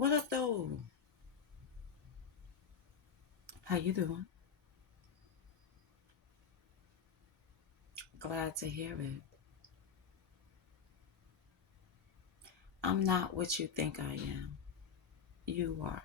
What up, though? How you doing? Glad to hear it. I'm not what you think I am. You are.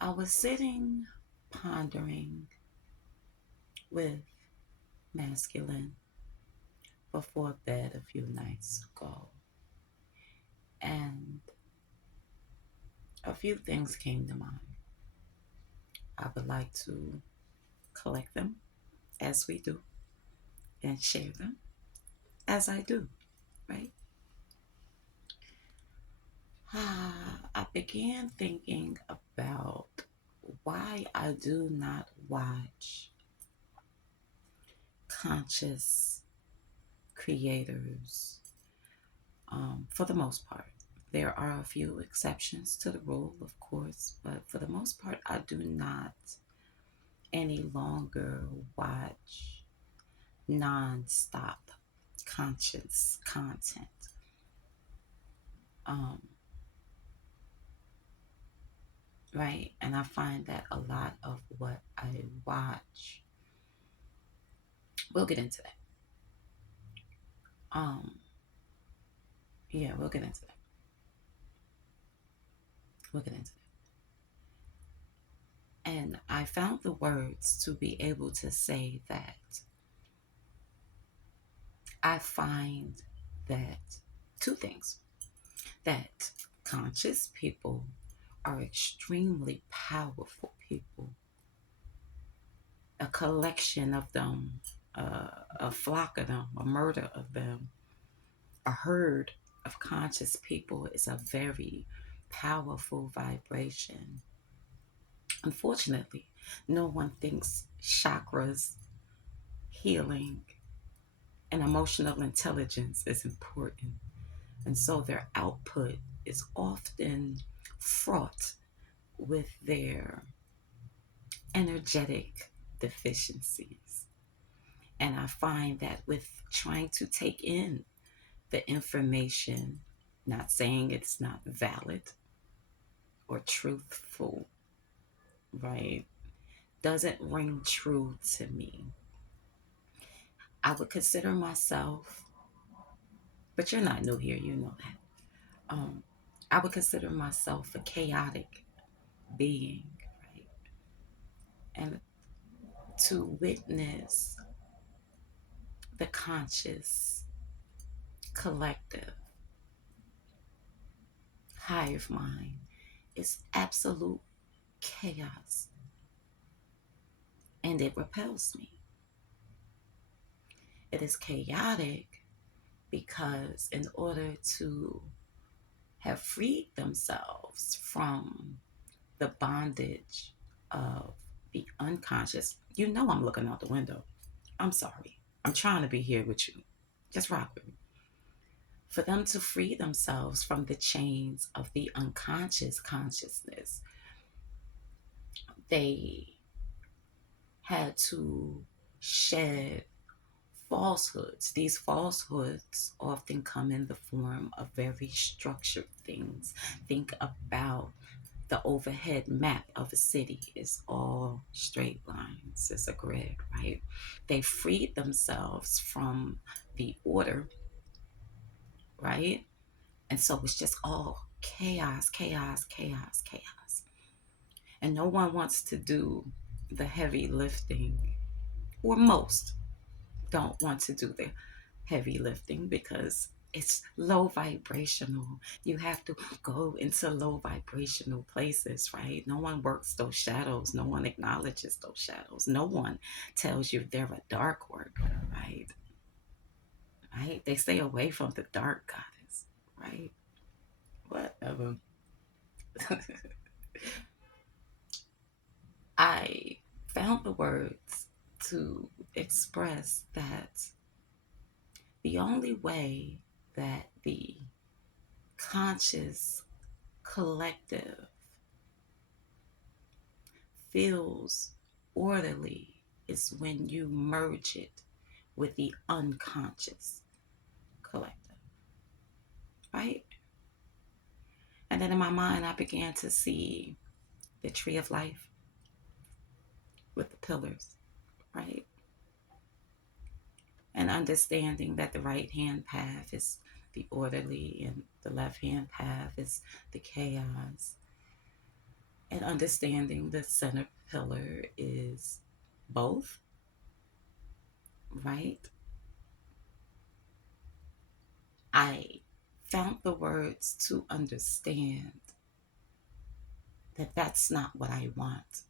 I was sitting pondering with masculine before bed a few nights ago, and a few things came to mind. I would like to collect them as we do and share them as I do, right? I began thinking about why I do not watch conscious creators for the most part. There are a few exceptions to the rule, of course, but for the most part, I do not any longer watch non-stop conscious content. Um, right? And I find that a lot of what I watch, we'll get into that. Um, yeah, we'll get into that. We'll get into that. And I found the words to be able to say that I find that two things that conscious people are extremely powerful people, a collection of them, a flock of them, a murder of them, a herd of conscious people is a very powerful vibration. Unfortunately, no one thinks chakras, healing, and emotional intelligence is important. And so their output is often fraught with their energetic deficiencies. And I find that with trying to take in the information, not saying it's not valid or truthful, right, doesn't ring true to me. I would consider myself, but you're not new here, you know that. I would consider myself a chaotic being, right? And to witness the conscious collective hive mind is absolute chaos, and it repels me. It is chaotic because in order to have freed themselves from the bondage of the unconscious, you know I'm looking out the window. I'm sorry. I'm trying to be here with you. Just rock with me. For them to free themselves from the chains of the unconscious consciousness, they had to shed falsehoods. These falsehoods often come in the form of very structured things. Think about the overhead map of a city is all straight lines. It's a grid, right? They freed themselves from the order, right? And so it's just all chaos, chaos, chaos, chaos. And no one wants to do the heavy lifting, or most don't want to do the heavy lifting because it's low vibrational. You have to go into low vibrational places, right? No one works those shadows. No one acknowledges those shadows. No one tells you they're a dark worker, right? Right? They stay away from the dark goddess, right? Whatever. I found the words to express that the only way that the conscious collective feels orderly is when you merge it with the unconscious collective, right? And then in my mind, I began to see the tree of life with the pillars, right? And understanding that the right hand path is the orderly and the left hand path is the chaos. And understanding the center pillar is both, right? I found the words to understand that that's not what I want.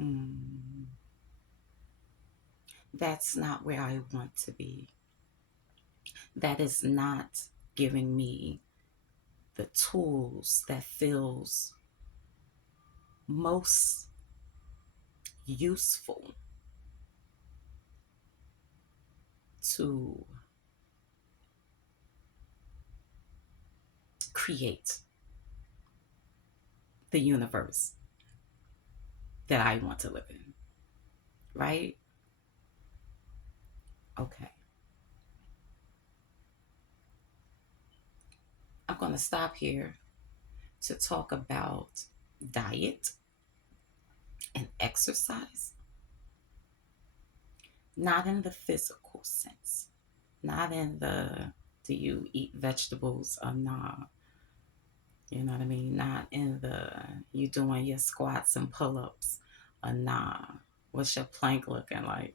Mm, that's not where I want to be. That is not giving me the tools that feels most useful to create the universe that I want to live in, right? Okay. I'm going to stop here to talk about diet and exercise, not in the physical sense, not in the do you eat vegetables or not, you know what I mean? Not in the you doing your squats and pull ups or nah. What's your plank looking like?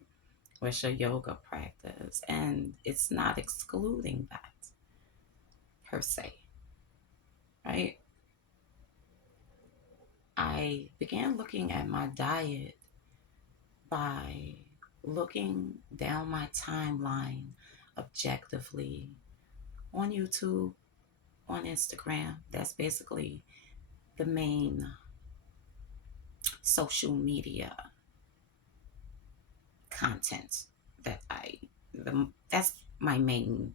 What's your yoga practice? And it's not excluding that per se, right? I began looking at my diet by looking down my timeline objectively on YouTube, on Instagram. That's basically the main social media content that that's my main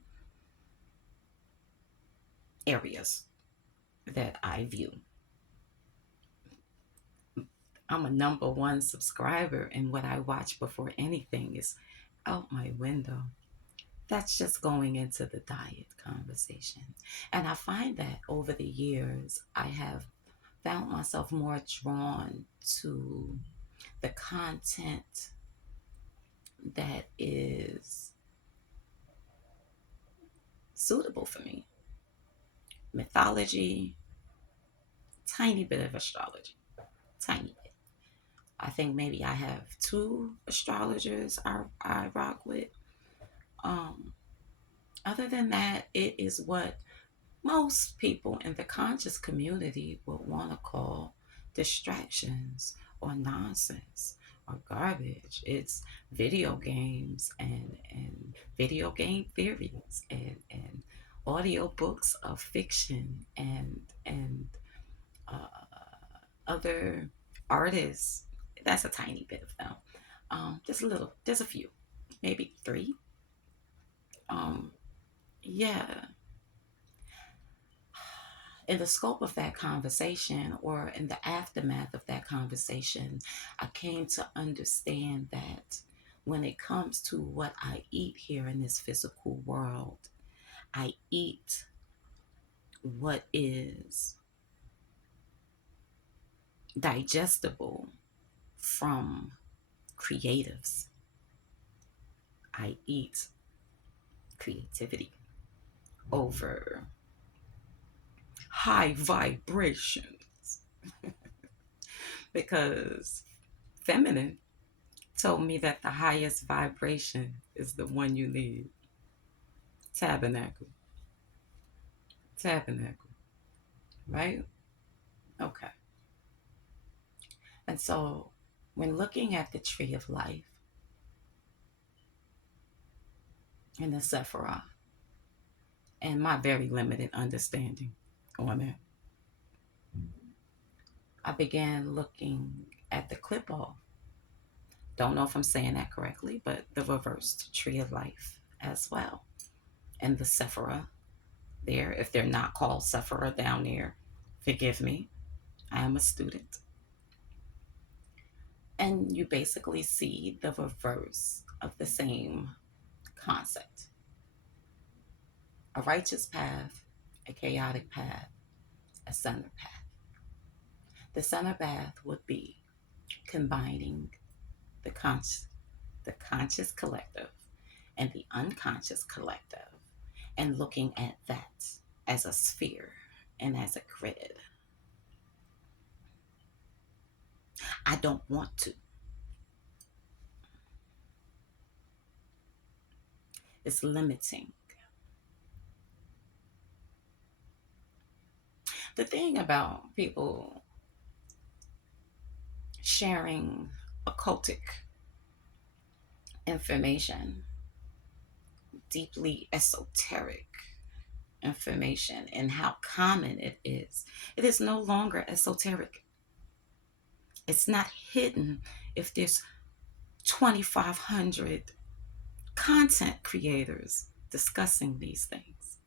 areas that I view. I'm a number one subscriber, and what I watch before anything is out my window. That's just going into the diet conversation. And I find that over the years, I have found myself more drawn to the content that is suitable for me. Mythology, tiny bit of astrology, tiny bit. I think maybe I have two astrologers I rock with. Um, Other than that, it is what most people in the conscious community would want to call distractions or nonsense or garbage. It's video games and video game theories and audio books of fiction and uh, other artists. That's a tiny bit of them. Just a little, just a few, maybe three. Um, yeah, in the scope of that conversation or in the aftermath of that conversation, I came to understand that when it comes to what I eat here in this physical world, I eat what is digestible from creatives. I eat creativity over high vibrations because feminine told me that the highest vibration is the one you need. Tabernacle. Tabernacle. Right? Okay. And so when looking at the tree of life and the Sephirah and my very limited understanding on it, I began looking at the clip off. Don't know if I'm saying that correctly, but the reversed tree of life as well. And the Sephirah there, if they're not called Sephirah down there, forgive me. I am a student. And you basically see the reverse of the same concept: a righteous path, a chaotic path, a center path. The center path would be combining the conscious collective and the unconscious collective, and looking at that as a sphere and as a grid. I don't want to. It's limiting. The thing about people sharing occultic information, deeply esoteric information, and how common it is no longer esoteric. It's not hidden if there's 2,500 content creators discussing these things.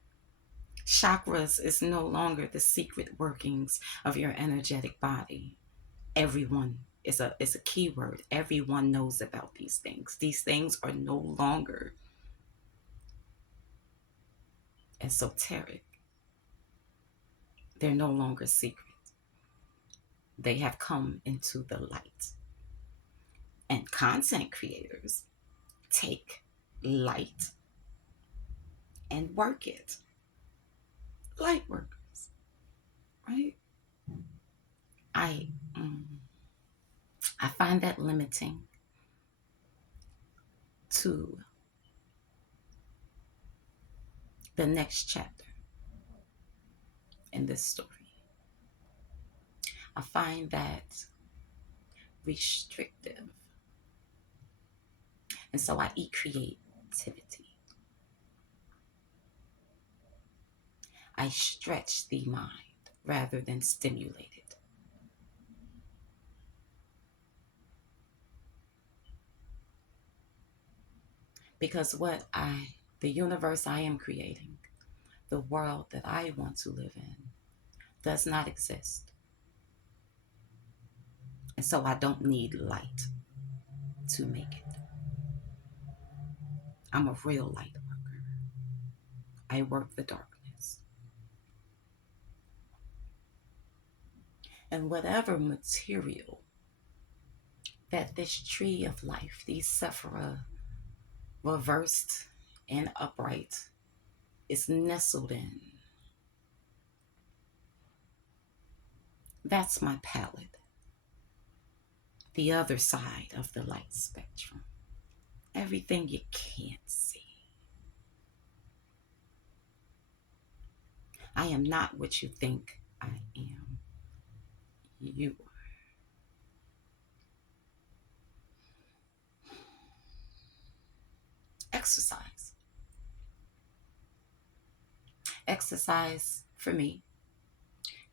Chakras is no longer the secret workings of your energetic body. Everyone is a keyword. Everyone knows about these things. These things are no longer esoteric. They're no longer secret. They have come into the light. And content creators take light and work it. Light workers, right? I mm, I find that limiting to the next chapter in this story. I find that restrictive. And so I eat creativity. I stretch the mind rather than stimulate it. Because the universe I am creating, the world that I want to live in, does not exist. And so I don't need light to make it. I'm a real light worker. I work the darkness. And whatever material that this tree of life, these Sephira reversed and upright, is nestled in, that's my palette. The other side of the light spectrum. Everything you can't see. I am not what you think I am. You are. Exercise. Exercise for me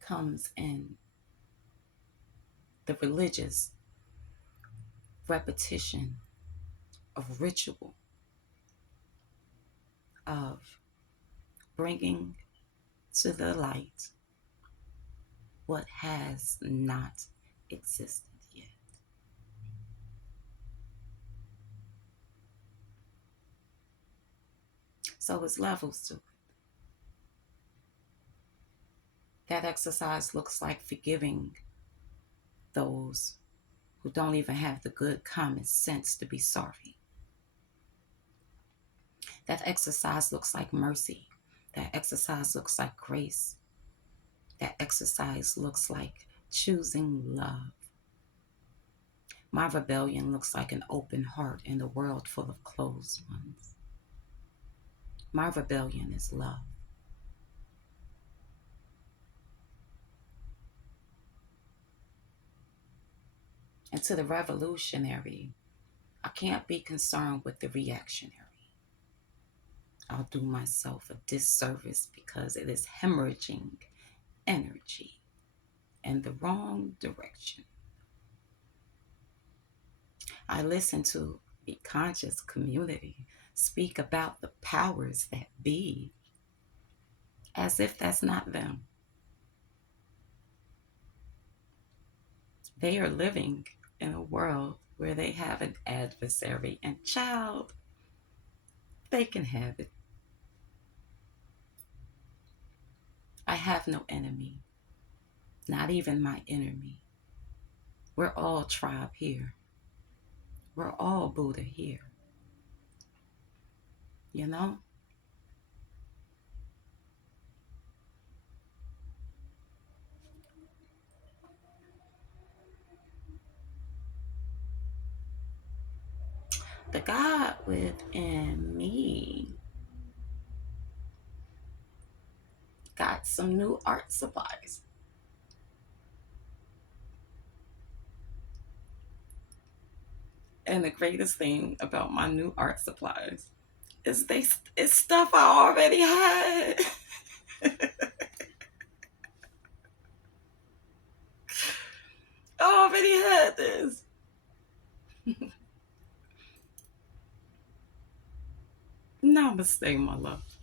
comes in the religious repetition of ritual, of bringing to the light what has not existed yet. So it's levels to it. That exercise looks like forgiving those who don't even have the good common sense to be sorry. That exercise looks like mercy. That exercise looks like grace. That exercise looks like choosing love. My rebellion looks like an open heart in a world full of closed ones. My rebellion is love. And to the revolutionary, I can't be concerned with the reactionary. I'll do myself a disservice because it is hemorrhaging energy in the wrong direction. I listen to the conscious community speak about the powers that be as if that's not them. They are living in a world where they have an adversary, and child, they can have it. I have no enemy. not even my enemy. We're all tribe here. We're all Buddha here. You know? The God within me got some new art supplies. And the greatest thing about my new art supplies is it's stuff I already had. I already had this. Namaste, my love.